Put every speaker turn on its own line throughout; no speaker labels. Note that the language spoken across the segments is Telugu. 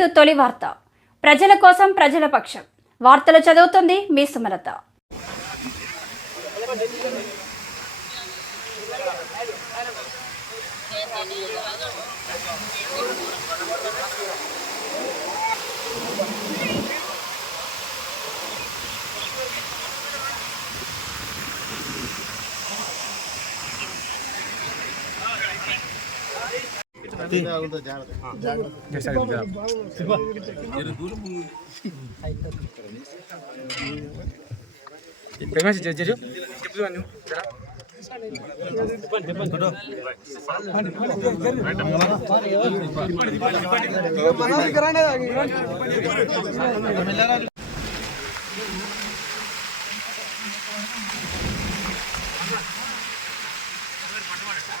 టు తొలి వార్త. ప్రజల కోసం ప్రజల పక్షం. వార్తలు చదువుతుంది మీ సుమలత.
ప్రకాష్ జడ్జి చెప్పు నువ్వు జరా సాయింగ్ చేయి సార్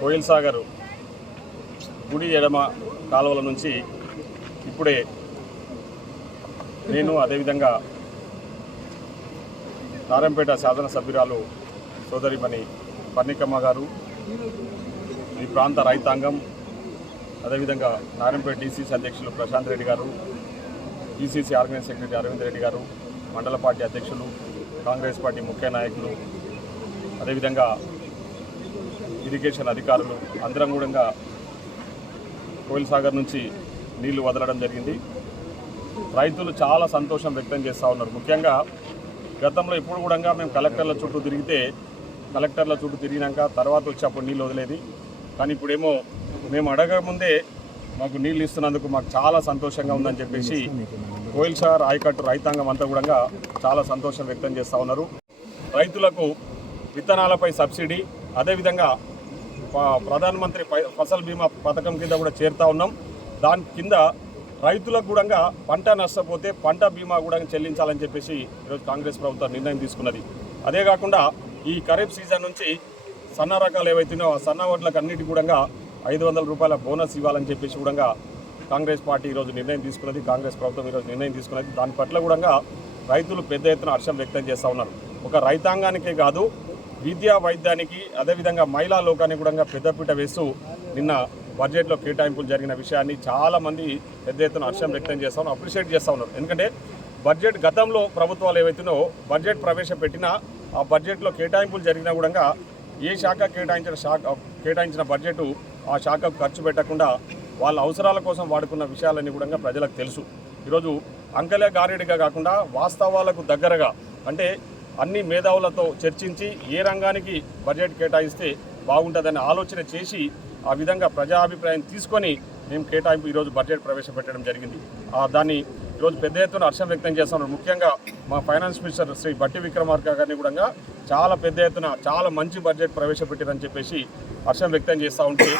కోయిల్ సాగర్ గుడి ఎడమ కాలువల నుంచి ఇప్పుడే నేను అదేవిధంగా నారాయణపేట శాసనసభ్యురాలు సోదరిమణి పర్ణికమ్మ గారు ఈ ప్రాంత రైతాంగం అదేవిధంగా నారాయణపేట డీసీసీ అధ్యక్షులు Prashant Reddy garu ECC organise secretary Aravind Reddy garu మండల పార్టీ అధ్యక్షులు కాంగ్రెస్ పార్టీ ముఖ్య నాయకులు అదేవిధంగా ఇరిగేషన్ అధికారులు అందరం కూడా కోయిల్ సాగర్ నుంచి నీళ్ళు వదలడం జరిగింది. రైతులు చాలా సంతోషం వ్యక్తం చేస్తూ ఉన్నారు. ముఖ్యంగా గతంలో ఇప్పుడు కూడా మేము కలెక్టర్ల చుట్టూ తిరిగితే కలెక్టర్ల చుట్టూ తిరిగినాక తర్వాత వచ్చి అప్పుడు నీళ్ళు వదిలేది. కానీ ఇప్పుడేమో మేము అడగకముందే మాకు నీళ్ళు ఇస్తున్నందుకు మాకు చాలా సంతోషంగా ఉందని చెప్పేసి కోయిల్ సాగర్ ఆయకట్టు రైతాంగం అంతా కూడా చాలా సంతోషం వ్యక్తం చేస్తూ ఉన్నారు. రైతులకు విత్తనాలపై సబ్సిడీ అదేవిధంగా ప్రధానమంత్రి ఫసల్ బీమా పథకం కింద కూడా చేరుతా ఉన్నాం. దాని కింద రైతులకు కూడా పంట నష్టపోతే పంట బీమా కూడా చెల్లించాలని చెప్పేసి ఈరోజు కాంగ్రెస్ ప్రభుత్వం నిర్ణయం తీసుకున్నది. అదే కాకుండా ఈ ఖరీఫ్ సీజన్ నుంచి సన్న రకాలు ఏవైతున్నాయో ఆ సన్న వడ్లకు అన్నిటి కూడా ఐదు వందల రూపాయల బోనస్ ఇవ్వాలని చెప్పేసి కూడా కాంగ్రెస్ పార్టీ ఈరోజు నిర్ణయం తీసుకున్నది కాంగ్రెస్ ప్రభుత్వం ఈరోజు నిర్ణయం తీసుకున్నది. దాని పట్ల కూడా రైతులు పెద్ద ఎత్తున హర్షం వ్యక్తం చేస్తూ ఉన్నారు. ఒక రైతాంగానికే కాదు విద్యా వైద్యానికి అదేవిధంగా మహిళా లోకానికి కూడా పెద్దపీట వేస్తూ నిన్న బడ్జెట్లో కేటాయింపులు జరిగిన విషయాన్ని చాలామంది పెద్ద ఎత్తున హర్షం వ్యక్తం చేస్తూ ఉన్నారు అప్రిషియేట్ చేస్తూ ఉన్నారు. ఎందుకంటే బడ్జెట్ గతంలో ప్రభుత్వాలు ఏవైతున్నాయో బడ్జెట్ ప్రవేశపెట్టినా ఆ బడ్జెట్లో కేటాయింపులు జరిగినా కూడా ఏ శాఖ కేటాయించిన శాఖ కేటాయించిన బడ్జెట్ ఆ శాఖకు ఖర్చు పెట్టకుండా వాళ్ళ అవసరాల కోసం వాడుకున్న విషయాలన్నీ కూడా ప్రజలకు తెలుసు. ఈరోజు అంకలే గారేడిగా కాకుండా వాస్తవాలకు దగ్గరగా అంటే అన్ని మేధావులతో చర్చించి ఏ రంగానికి బడ్జెట్ కేటాయిస్తే బాగుంటుందనే ఆలోచన చేసి ఆ విధంగా ప్రజాభిప్రాయం తీసుకొని మేము కేటాయింపు ఈరోజు బడ్జెట్ ప్రవేశపెట్టడం జరిగింది. ఆ దాన్ని ఈరోజు పెద్ద ఎత్తున హర్షం వ్యక్తం చేస్తున్నారు. ముఖ్యంగా మా ఫైనాన్స్ మినిస్టర్ శ్రీ బట్టి విక్రమార్క గారిని కూడా చాలా పెద్ద ఎత్తున చాలా మంచి బడ్జెట్ ప్రవేశపెట్టారని చెప్పేసి హర్షం వ్యక్తం చేస్తూ ఉంటే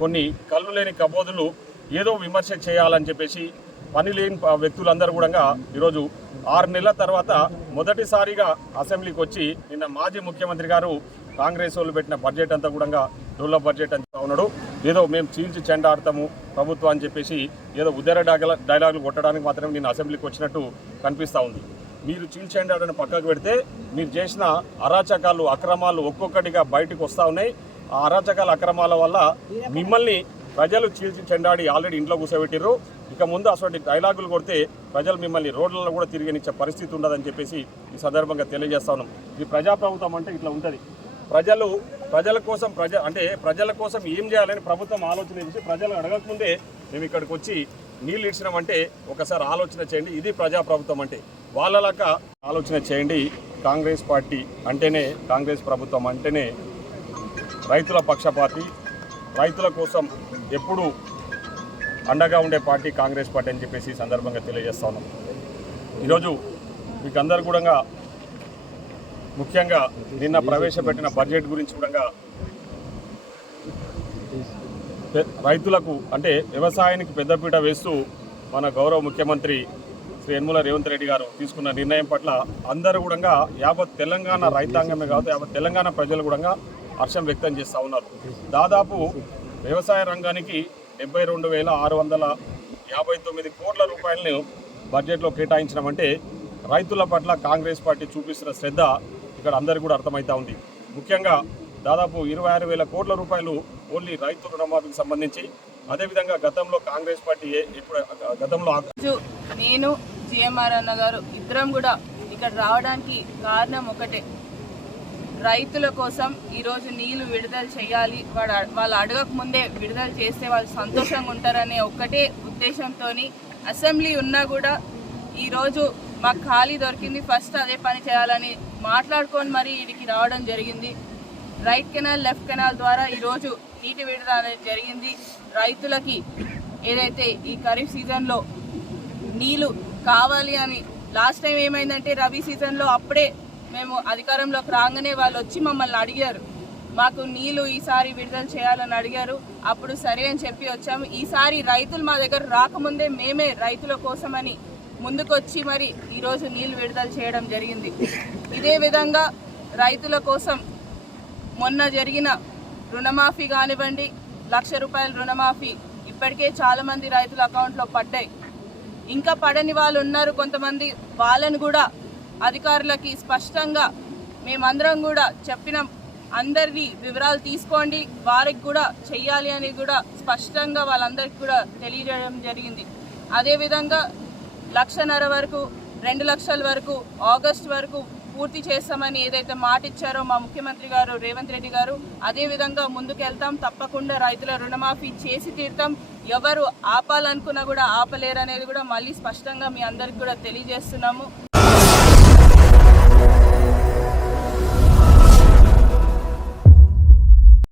కొన్ని కళ్ళు లేని కబోదులు ఏదో విమర్శ చేయాలని చెప్పేసి పని లేని వ్యక్తులందరూ కూడా ఈరోజు ఆరు నెలల తర్వాత మొదటిసారిగా అసెంబ్లీకి వచ్చి నిన్న మాజీ ముఖ్యమంత్రి గారు కాంగ్రెస్ వాళ్ళు పెట్టిన బడ్జెట్ అంతా కూడా డెవలప్ బడ్జెట్ అని ఉన్నాడు. ఏదో మేము చీల్చి చెండాడతాము ప్రభుత్వం అని చెప్పేసి ఏదో ఉదర డైలాగ్ డైలాగులు కొట్టడానికి మాత్రమే నేను అసెంబ్లీకి వచ్చినట్టు కనిపిస్తూ ఉంది. మీరు చీల్చెండాడని పక్కకు పెడితే మీరు చేసిన అరాచకాలు అక్రమాలు ఒక్కొక్కటిగా బయటకు వస్తూ ఉన్నాయి. ఆ అరాచకాల అక్రమాల వల్ల మిమ్మల్ని ప్రజలు చీల్చి చెండాడి ఆల్రెడీ ఇంట్లో కూర్చోబెట్టిర్రు. ఇక ముందు అటువంటి డైలాగులు కొడితే ప్రజలు మిమ్మల్ని రోడ్లలో కూడా తిరిగినిచ్చే పరిస్థితి ఉండదని చెప్పేసి ఈ సందర్భంగా తెలియజేస్తా ఉన్నాం. ఈ ప్రజాప్రభుత్వం అంటే ఇట్లా ఉంటుంది. ప్రజలు ప్రజల కోసం ప్రజ అంటే ప్రజల కోసం ఏం చేయాలని ప్రభుత్వం ఆలోచన చేసి ప్రజలు అడగకముందే మేము ఇక్కడికి వచ్చి నీళ్ళు ఇచ్చినామంటే ఒకసారి ఆలోచన చేయండి. ఇది ప్రజాప్రభుత్వం అంటే వాళ్ళలాగా ఆలోచన చేయండి. కాంగ్రెస్ పార్టీ అంటేనే కాంగ్రెస్ ప్రభుత్వం అంటేనే రైతుల పక్షపాతి రైతుల కోసం ఎప్పుడు అండగా ఉండే పార్టీ కాంగ్రెస్ పార్టీ అని చెప్పేసి ఈ సందర్భంగా తెలియజేస్తా ఉన్నాం. ఈరోజు మీకు అందరు కూడా ముఖ్యంగా నిన్న ప్రవేశపెట్టిన బడ్జెట్ గురించి కూడా రైతులకు అంటే వ్యవసాయానికి పెద్దపీట వేస్తూ మన గౌరవ ముఖ్యమంత్రి శ్రీ యనమల రేవంత్ రెడ్డి గారు తీసుకున్న నిర్ణయం పట్ల అందరూ కూడా యావత్ తెలంగాణ రైతాంగమే కాదు యావత్ తెలంగాణ ప్రజలు కూడా హర్షం వ్యక్తం చేస్తూ ఉన్నారు. దాదాపు వ్యవసాయ రంగానికి డెబ్బై రెండు వేల ఆరు వందల యాభై తొమ్మిది కోట్ల రూపాయలను బడ్జెట్లో కేటాయించడమంటే రైతుల పట్ల కాంగ్రెస్ పార్టీ చూపిస్తున్న శ్రద్ధ ఇక్కడ అందరికీ కూడా అర్థమవుతా ఉంది. ముఖ్యంగా దాదాపు ఇరవై ఆరు వేల కోట్ల రూపాయలు ఓన్లీ రైతు రుణమాఫీకి సంబంధించి అదేవిధంగా గతంలో కాంగ్రెస్ పార్టీ ఎప్పుడు ఇప్పుడు గతంలో
నేను జిఎంఆర్ అన్న గారు ఇద్దరం కూడా ఇక్కడ రావడానికి కారణం ఒకటే. రైతుల కోసం ఈరోజు నీళ్ళు విడుదల చేయాలి. వాడు వాళ్ళు అడగక ముందే విడుదల చేస్తే వాళ్ళు సంతోషంగా ఉంటారనే ఒక్కటే ఉద్దేశంతో అసెంబ్లీ ఉన్నా కూడా ఈరోజు మాకు ఖాళీ దొరికింది. ఫస్ట్ అదే పని చేయాలని మాట్లాడుకొని మరి వీడికి రావడం జరిగింది. రైట్ కెనాల్ లెఫ్ట్ కెనాల్ ద్వారా ఈరోజు నీటి విడుదల అనేది జరిగింది. రైతులకి ఏదైతే ఈ ఖరీఫ్ సీజన్లో నీళ్ళు కావాలి అని లాస్ట్ టైం ఏమైందంటే రబీ సీజన్లో అప్పుడే మేము అధికారంలోకి రాగానే వాళ్ళు వచ్చి మమ్మల్ని అడిగారు. మాకు నీళ్ళు ఈసారి విడుదల చేయాలని అడిగారు. అప్పుడు సరే అని చెప్పి వచ్చాము. ఈసారి రైతులు మా దగ్గర రాకముందే మేమే రైతుల కోసమని ముందుకొచ్చి మరి ఈరోజు నీళ్ళు విడుదల చేయడం జరిగింది. ఇదే విధంగా రైతుల కోసం మొన్న జరిగిన రుణమాఫీ కానివ్వండి లక్ష రూపాయల రుణమాఫీ ఇప్పటికే చాలామంది రైతుల అకౌంట్లో పడ్డాయి. ఇంకా పడని వాళ్ళు ఉన్నారు కొంతమంది. వాళ్ళను కూడా అధికారులకి స్పష్టంగా మేమందరం కూడా చెప్పిన అందరినీ వివరాలు తీసుకోండి. వారికి కూడా చెయ్యాలి అని కూడా స్పష్టంగా వాళ్ళందరికీ కూడా తెలియజేయడం జరిగింది. అదేవిధంగా లక్షన్నర వరకు రెండు లక్షల వరకు ఆగస్ట్ వరకు పూర్తి చేస్తామని ఏదైతే మాట ఇచ్చారో మా ముఖ్యమంత్రి గారు రేవంత్ రెడ్డి గారు అదే విధంగా ముందుకెళ్తాం. తప్పకుండా రైతుల రుణమాఫీ చేసి తీరుతాం. ఎవరు ఆపాలనుకున్నా కూడా ఆపలేరు అనేది కూడా మళ్ళీ స్పష్టంగా మీ అందరికి కూడా తెలియజేస్తున్నాము.